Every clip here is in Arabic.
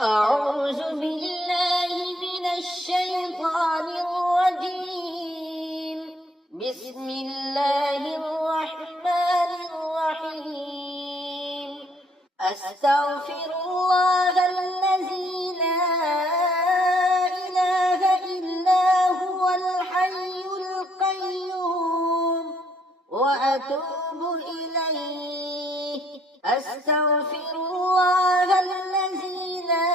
أعوذ بالله من الشيطان الرجيم. بسم الله الرحمن الرحيم. أستغفر الله الذي لا إله إلا هو الحي القيوم وأتوب إليه. أستغفر الله الذي لا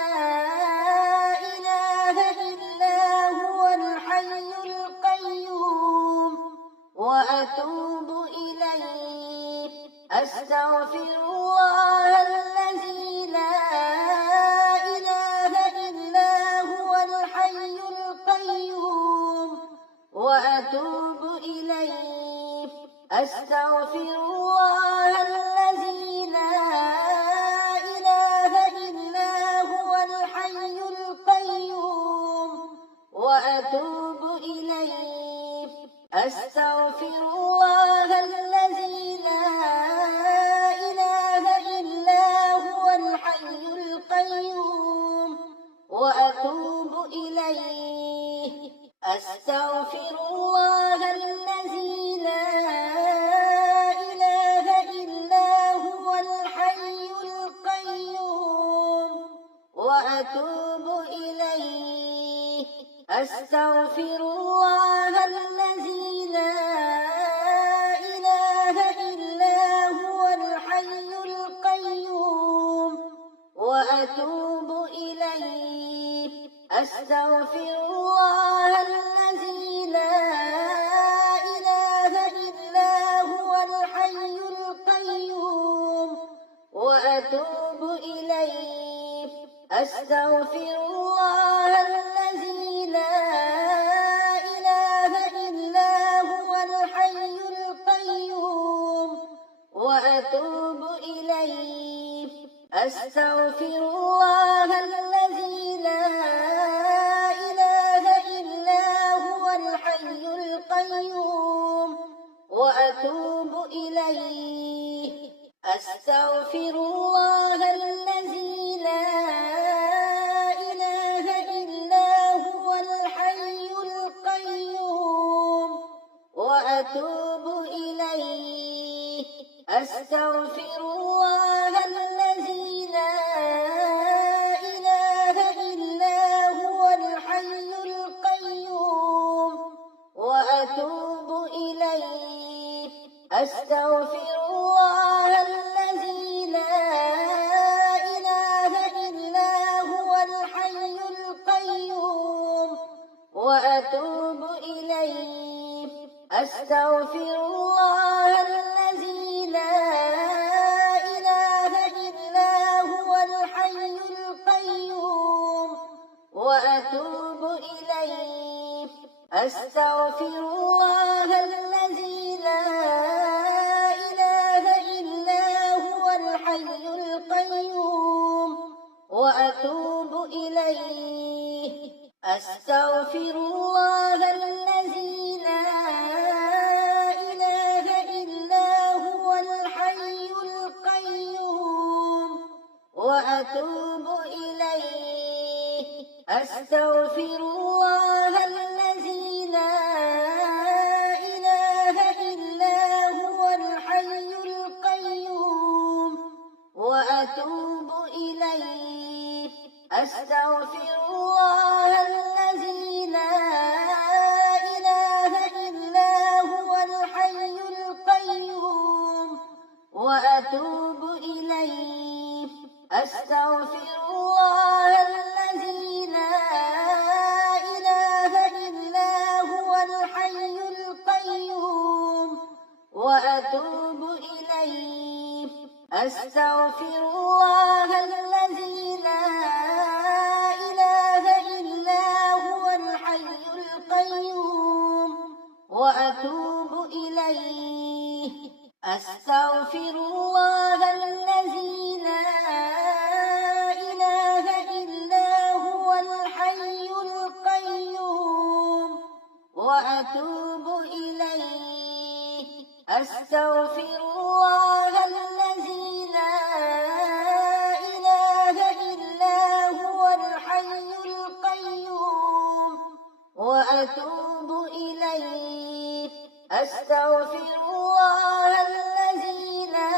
إله إلا هو الحي القيوم وأتوب إليه. أستغفر الله الذي لا إله إلا هو الحي القيوم وأتوب إليه. أستغفر الله الذي لا إله إلا هو الحي القيوم وأتوب إليه. أستغفر الله الذي لا إله إلا هو الحي القيوم وأتوب إليه. أستغفر الله الذي لا إله إلا هو الحي القيوم وأتوب إليه. أستغفر الله الذي لا إله إلا هو الحي القيوم وأتوب إليه. أستغفر الله الذي لا إله إلا هو الحي القيوم وأتوب إليه. أستغفر الله الذي لا إله إلا هو الحي القيوم وأتوب إليه. أستغفر الله الذي لا إله إلا هو الحي القيوم وأتوب إليه. أستغفر الله الذي لا إله إلا هو الحي القيوم وأتوب إليه. أستغفر الله الذي لا إله إلا هو الحي القيوم وأتوب إليه. أستغفر الله الذي لا إله إلا هو الحي القيوم وأتوب إليه. أستغفر الله الذي لا إله إلا هو الحي القيوم وأتوب إليه. أستغفر الله الذي لا إله إلا هو الحي القيوم وأتوب إليه. أستغفر الله الذي لا إله إلا هو الحي القيوم وأتوب إليه. أستغفر الله الذي لا إله إلا هو الحي القيوم وأتوب إليه. أستغفر الله الذي لا إله إلا هو الحي القيوم وأتوب إليه. أستغفر الله الذي لا إله إلا هو الحي القيوم وأتوب إليه. أستغفر الله الذي لا إله إلا هو الحي القيوم وأتوب إليه. أستغفر الله الذي لا إله إلا هو الحي القيوم وأتوب إليه. أستغفر الله الذي لا إله إلا هو وأتوب إليه. أستغفر الله الذي لا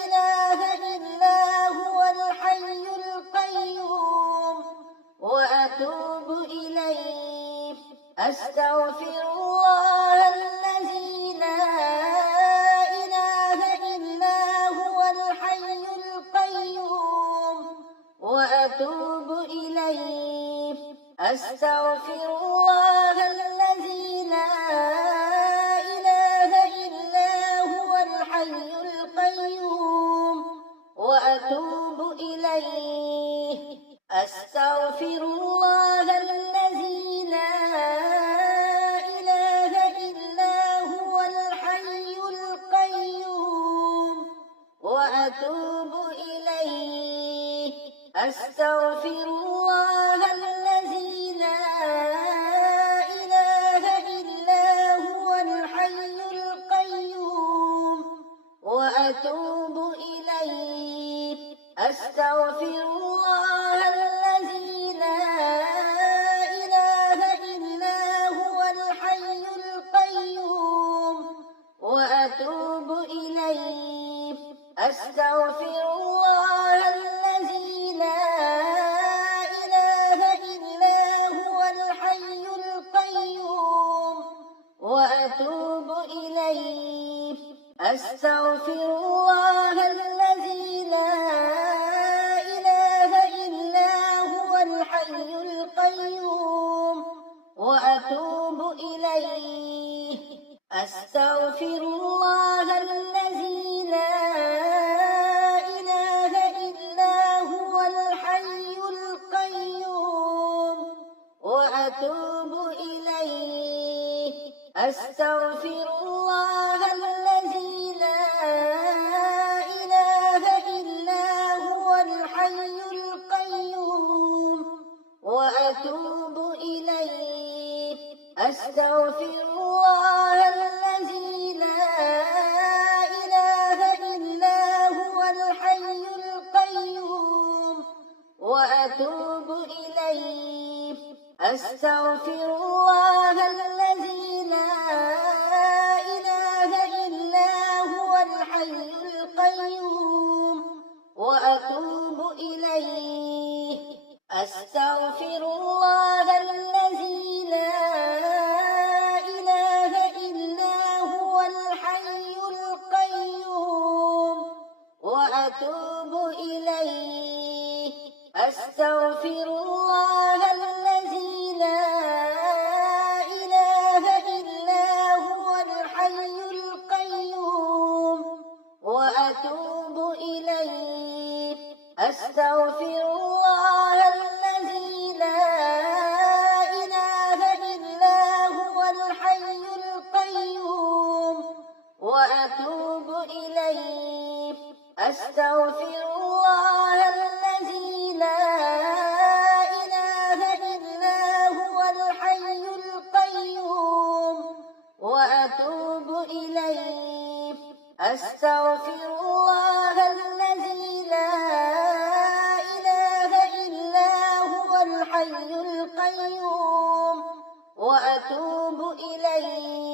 إله إلا هو الحي القيوم وأتوب إليه. أستغفر الله الذي لا إله إلا هو الحي القيوم وأتوب إليه. أستغفر الله الذي لا إله إلا هو الحي القيوم وأتوب إليه. أستغفر الله الذي لا إله إلا هو الحي القيوم وأتوب إليه. أستغفر الله الذي لا إله إلا هو الحي القيوم وأتوب إليه. أستغفر الله الذي لا إله إلا هو الحي القيوم وأتوب إليه. أستغفر الله الذي لا إله إلا هو الحي القيوم وأتوب إليه. أستغفر الله الذي لا إله إلا هو الحي القيوم وأتوب إليه. أستغفر الله الذي لا إله إلا هو الحي القيوم وأتوب إليه. أستغفر الله الذي لا إله إلا هو الحي القيوم وأتوب إليه. أستغفر الله الذي لا إله إلا هو الحي القيوم وأتوب إليه. أستغفر الله الذي لا إله إلا هو الحي القيوم وأتوب إليه. أستغفر الله الذي لا إله إلا هو الحي القيوم وأتوب إليه. أستغفر الله الذي لا إله إلا هو الحي القيوم وأتوب إليه. أستغفر الله الذي لا إله إلا هو الحي القيوم وأتوب إليه. أستغفر الله الذي لا إله إلا هو الحي القيوم وأتوب إليه. أستغفر الله الذي لا إله إلا هو الحي القيوم وأتوب إليه.